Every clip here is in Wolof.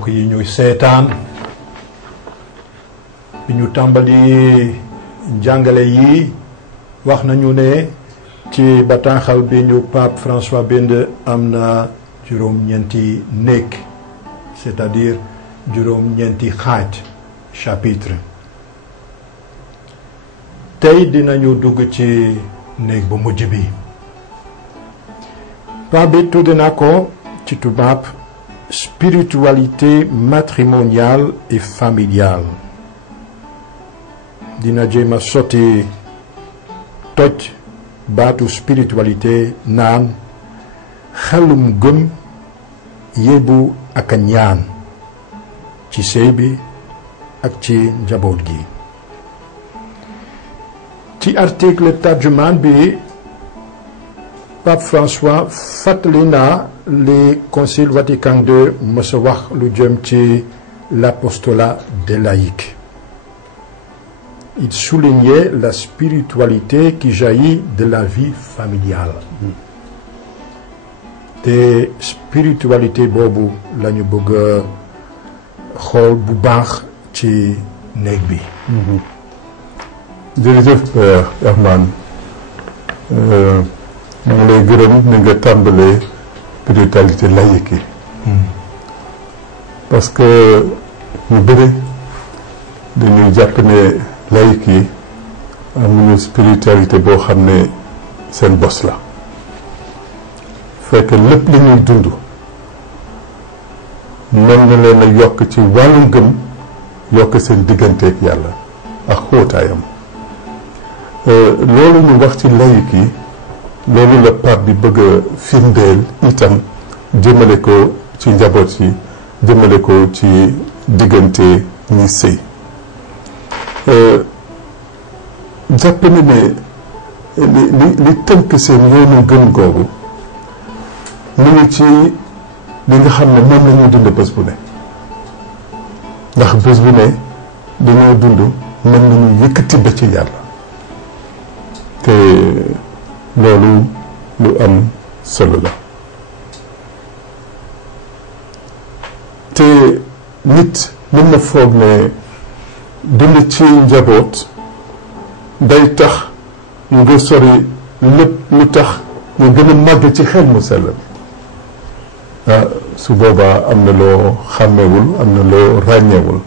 mbokk yi ñuy seetaan bi ñu tàmbali njàngale yi wax nañu ne ci bataaxal bi ñu Pape François bind am na juróom-ñeenti néeg c'est-à-dire juróom-ñeenti xaaj chapitre tey dinañu dugg ci néeg bu mujj bi Pape bi tudde na ko ci tubaab spiritualité matrimoniale et familiale dina jéem a sotti toj baatu spiritualité naan xelum gëm yébu ak a ñaan ci sëy bi ak ci njaboot gi ci article tarjumaan bi Pape François fàttali na li Concile Vatican II mës a wax lu jëm ci l'apostolat des laïcs. Il soulignait la spiritualité qui jaillit de la vie familiale. te spiritualité boobu la ñu bëgg a xool bu baax ci néeg bi. jërëjëf Herman ñu ngi lay gërëm ni nga tàmbalee spiritualité laïque yi parce que ñu bëri dañuy jàpp ne laïque yi amuñu spiritualité boo xam ne seen bos la fekk lépp li ñuy dund mën na leen a yokk ci wàllu ngëm yokk seen digganteeg yàlla ak xóotaayam loolu ñu wax ci laïque yi loolu la Pape bi bëgg a firndeel itam jëmale ko ci njaboot yi jëmale ko ci diggante ñi sëy jàpp na ne li tënk seen yoonu gëm googu mu ngi ci li nga xam ne moom la ñuy dund bés bu ne ndax bés bu ne dañoo dund mën nañu yëkkati ba ci yàlla te loolu lu am solo la te nit mën na foog ne dund ci njaboot day tax nga sori lépp lu tax nga gën a màgg ci xel mu sell su boobaa am na loo xàmmewul am na loo ràññeewul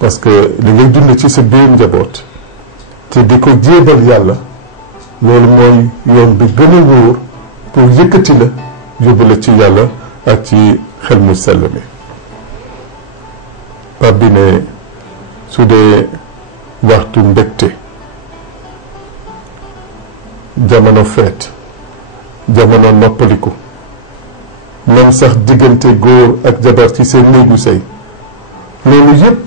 parce que li ngay dund ci sa biir njaboot te di ko jéebal yàlla loolu mooy yoon bi gën a wóor pour yëkkati la yóbbu la ci yàlla ak ci xel mu sell mi Pape bi ne su dee waxtu mbégte jamono feet jamono noppaliku même sax diggante góor ak jabar ci seen néegu sëy loolu yëpp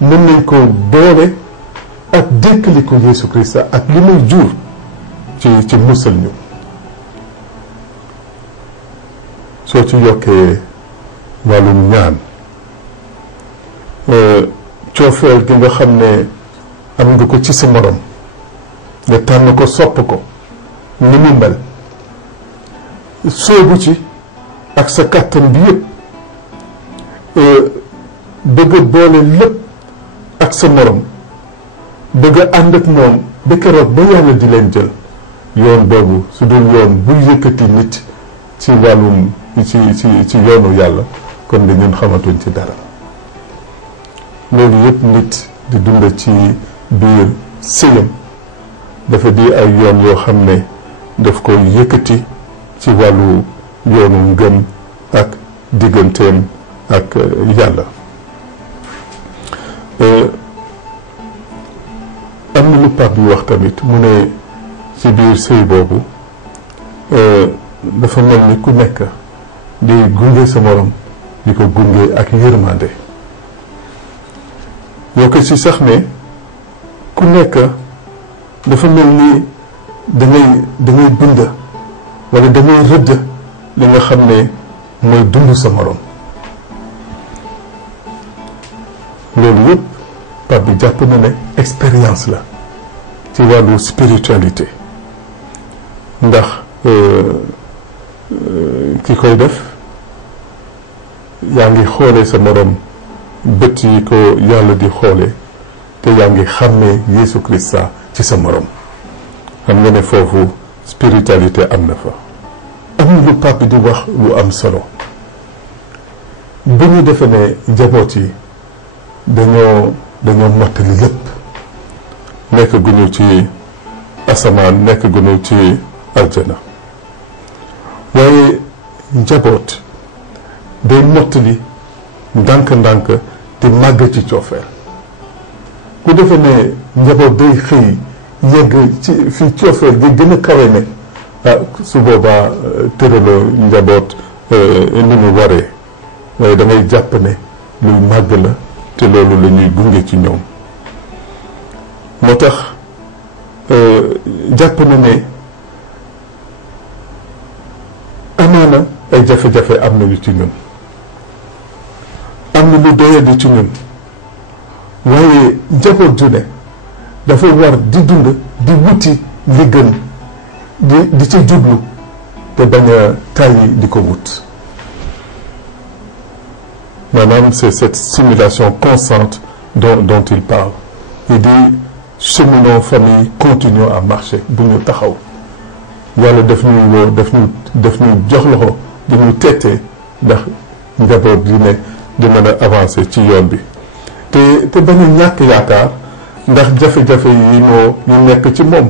mën nañ ko boole ak dékkali ko Yeesu Krista ak li muy jur ci musal ñu soo ci yokkee wàllum ñaan coofeel gi nga xam ne am nga ko ci sa morom nga tànn ko sopp ko ni mu mel soobu ci ak sa kàttan bi yëpp bëgg a boole lépp ak sa morom bëgg a ànd ak moom ba keroog ba yàlla di leen jël yoon boobu su dul yoon bu yëkkati nit ci wàllum ci yoonu yàlla kon de ñun xamatuñ ci dara loolu yëpp nit di dund ci biir sëyam dafa di ay yoon yoo xam ne daf koy yëkkati ci wàllu yoonu ngëm ak digganteem ak yàlla am na lu Pape bi wax tamit mu ne ci biir sëy boobu dafa mel ni ku nekk di gunge sa morom di ko gunge ak yërmande yokk ci sax ne ku nekk dafa mel ni dangay bind wala dangay rëdd li nga xam ne mooy dund sa morom loolu yëpp Pape bi jàpp na ne expérience la ci wàllu spiritualité ndax ki koy def yaa ngi xoolee sa morom bët yi ko yàlla di xoolee te yaa ngi xàmmee Yeesu Krista ci sa morom xam nga ne foofu spiritualité am na fa. am na lu pape di wax lu am solo bu ñu defee ne njaboot yi dañoo mottali lépp nekk guñu ci asamaan nekk guñu ci aljana waaye njaboot day mottali ndànk-ndànk di màgg ci coofeel ku defee ne njaboot day xëy yegg ci fi coofeel gi gën a kawe ne su boobaa tëraloo njaboot ni mu waree waaye damay jàpp ne luy màgg la te loolu la ñuy gunge ci ñoom moo tax jàpp na ne amaana ay jafe-jafe am na yu ci ñun am na lu doyadi ci ñun waaye njaboot ju ne dafa war di dund di wuti li gën di ci jublu te bañ a tàyyi di ko wut maanaam c'est cette simulation constante dont il parle il dit cheminons famille continuons à marcher bu ñu taxaw yàlla daf ñuy woo daf ñu jox loxo di ñu teetee ndax njaboot di ne di mën a avancer ci yoon bi te bañ a ñàkk yaakaar ndax jafe-jafe yi ñu nekk ci moom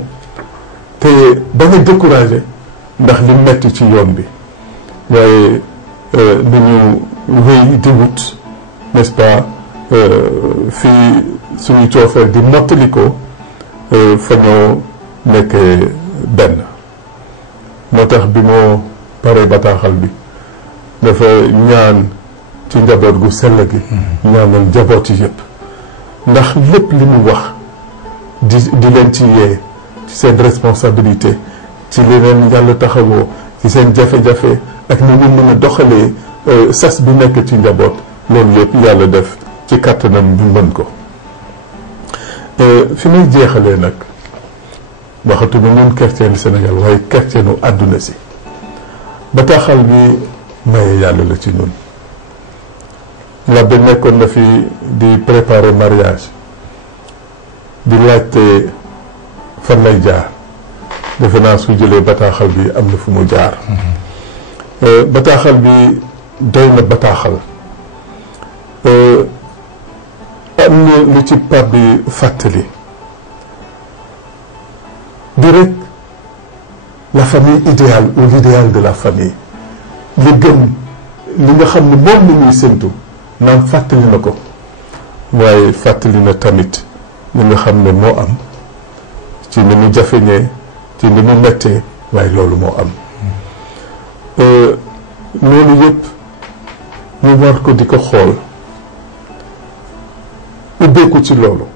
te bañ a découragé ndax li metti ci yoon bi waaye nañu wéy di wut n'est-ce pas fii suñu coofeel di mottali ko fa ñoo nekkee benn moo tax bi moo paree bataaxal bi dafa ñaan ci njaboot gu sell gi ñaanal njaboot yi yëpp ndax lépp li mu wax di leen ci yee ci seen responsabilité ci li leen yàlla taxawoo ci seen jafe-jafe ak ni ñu mën a doxalee sas bi nekk ci njaboot loolu yëpp yàlla def ci kàttanam ñu mën ko fi may jeexalee nag waxatuma ñun chrétien Sénégal waaye chrétienu àdduna si bataaxal bi maye yàlla la ci ñun labbe nekkoon na fi di préparer mariage di laajte fan lay jaar defe naa su jëlee bataaxal bi am na fu mu jaar bataaxal bi doy na bataaxal am na lu ci pape bi fàttali di rek la famille idéale ou l'idéal de la famille li gën li nga xam ne moom la ñuy séntu naam fàttali na ko waaye fàttali na tamit li nga xam ne moo am ci ni mu jafeñee ci ni mu mettee waaye loolu moo am loolu yëpp ñu war ko di ko xool ubbeeku ci loolu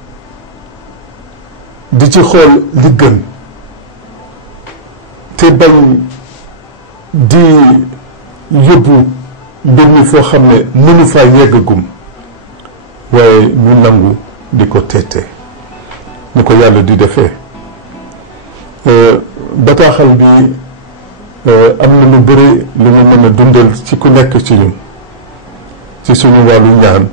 di ci xool li gën te bañ di yóbbu mbir mi foo xam ne mënu faa yeggagum waaye ñu nangu di ko teete ni ko yàlla di defee bataaxal bi am na lu bëri lu ñu mën a dundal ci ku nekk ci ñun ci suñu wàllu ñaan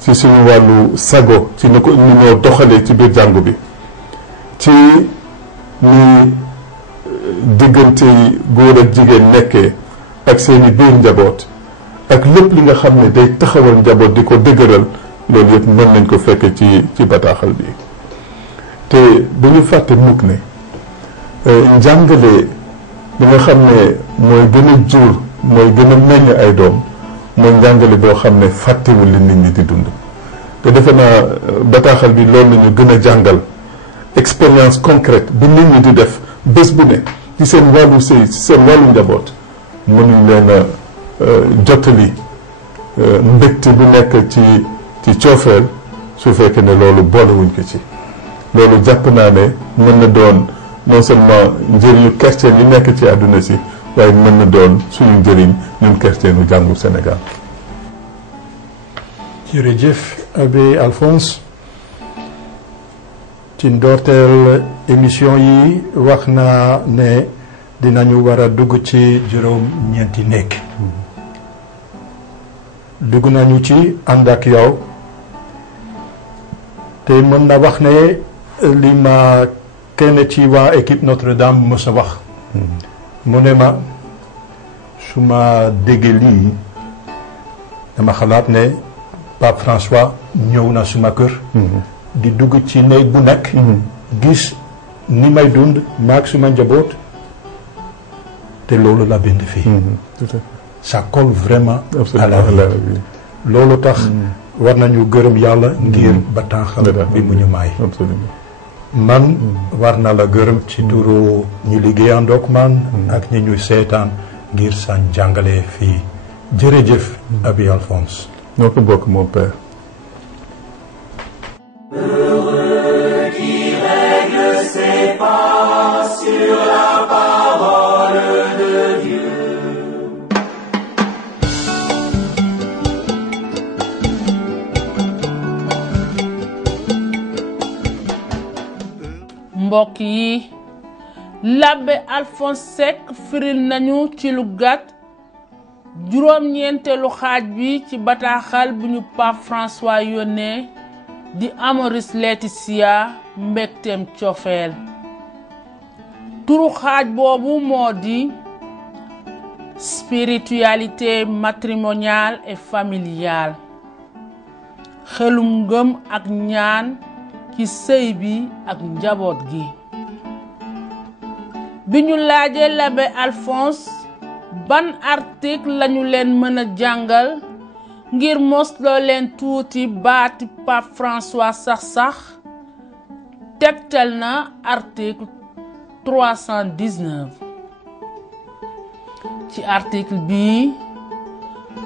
ci suñu wàllu sago ci ni ko ni ñoo doxalee ci biir jàngu bi ci ni diggante góor ak jigéen nekkee ak seeni biir njaboot ak lépp li nga xam ne day taxawal njaboot di ko dëgëral loolu yëpp mën nañ ko fekke ci bataaxal bi te bu ñu fàtte mukk ne njàngale li nga xam ne mooy gën a jur mooy gën a meññ ay doom mooy njàngale boo xam ne fàttewul li nit ñi di dund te defe naa bataaxal bi loolu la ñu gën a jàngal expérience concrète bi nit ñi di def bés bu ne ci seen wàllu sëy ci seen wàllu njaboot mënuñ leen a jottali mbégte bu nekk ci coofeel su fekkee ne loolu boolewuñ ko ci loolu jàpp naa ne mën na doon non seulement njëriñu chrétien yi nekk ci àdduna si waaye mën na doon suñu njëriñ ñun chrétienu jàngu Sénégal. jërëjëf Abbé Alphonse ci ndorteel émission yi wax naa ne dinañu war a dugg ci juróom-ñeenti nekk dugg nañu ci ànd ak yow te mën na wax ne li ma kenn ci waa équipe Notre-Dame mës a wax mu ne ma su ma déggee lii dama xalaat ne Pape François ñëw na suma kër di dugg ci néeg bu nekk gis ni may dund maag suma njaboot te loolu la bind fii ça colle vraiment à la vie loolu tax war nañu gërëm yàlla ngir bataaxal bi mu ñu may man war na la gërëm ci turu ñu liggéeyandook man ak ñi ñuy seetaan ngir sa jàngale fii jërëjëf Abi Alphonse ñoo ko bokk mon père. Heureux qui règle ses pas sur la parole de Dieu. mbokk yi l'abbé Alphonse Seck firil nañu ci lu gàtt juróom-ñeenteelu xaaj bi ci bataaxal bu ñu Pape François yónnee di Amoris Laetitia mbégteem cofeel turu xaaj boobu moo di spiritualité matrimoniale et familiale xelum ngëm ak ñaan ci sëy bi ak njaboot gi bi ñu laajee l'abbé Alphonse ban article lañu leen mën a jàngal ngir mosloo leen tuuti baati Pape François sax tegtal na article 319 ci article bii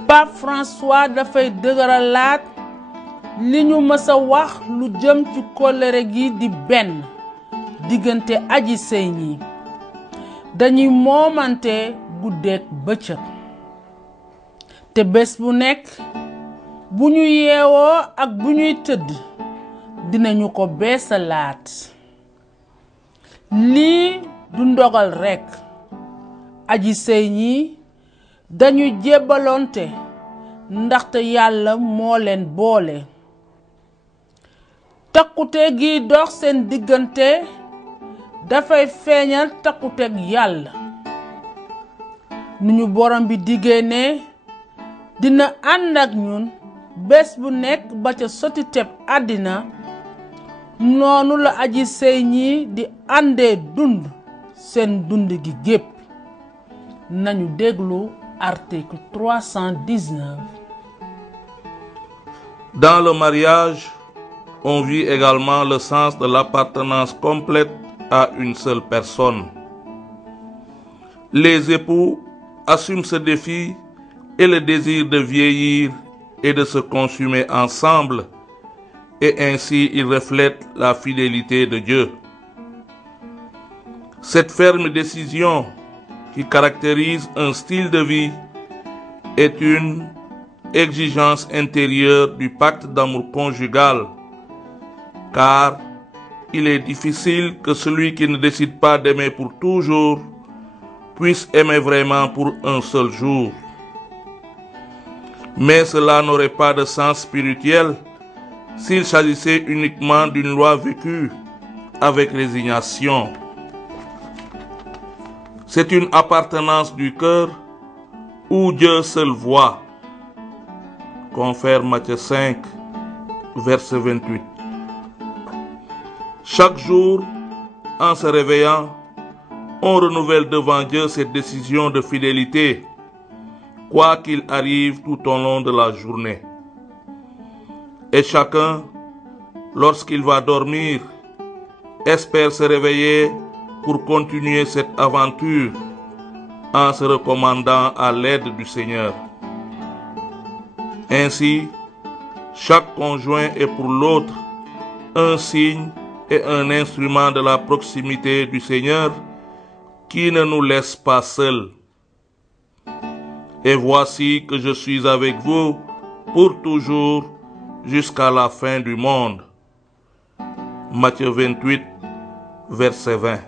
Pape François dafay dëgëralaat li ñu mës a wax lu jëm ci kóllëre gi di benn diggante aji sëy ñi dañuy moomante guddeeg bëccëg te bés bu nekk bu ñu yeewoo ak bu ñuy tëdd dinañu ko beesalaat lii du ndogal rekk aji sëy ñi dañuy jébbaloonte ndaxte yàlla moo leen boole takkute gi dox seen diggante dafay feeñal takkuteeg yàlla nu ñu borom bi diggee ne dina ànd ak ñun bés bu nekk ba ca sotiteb àddina noonu la aji sëy ñi di àndee dund seen dund gi gépp nañu déglu article 319. Dans le mariage, on vit également le sens de l'appartenance complète à une seule personne. Les époux assument ce défi et le désir de vieillir et de se consumer ensemble, et ainsi ils reflètent la fidélité de Dieu. Cette ferme décision qui caractérise un style de vie est une exigence intérieure du pacte d'amour conjugal, car il est difficile que celui qui ne décide pas d'aimer pour toujours puisse aimer vraiment pour un seul jour. Mais cela n'aurait pas de sens spirituel s'il s'agissait uniquement d'une loi vécue avec résignation. C'est une appartenance du cœur où Dieu seul voit. Confère Matthieu 5, verset 28. Chaque jour, en se réveillant, on renouvelle devant Dieu cette décision de fidélité, quoi qu'il arrive tout au long de la journée. Et chacun, lorsqu'il va dormir, espère se réveiller pour continuer cette aventure en se recommandant à l'aide du Seigneur. Ainsi, chaque conjoint est pour l'autre un signe et un instrument de la proximité du Seigneur qui ne nous laisse pas seuls. Et voici que je suis avec vous pour toujours jusqu'à la fin du monde. Matthieu 28, verset 20.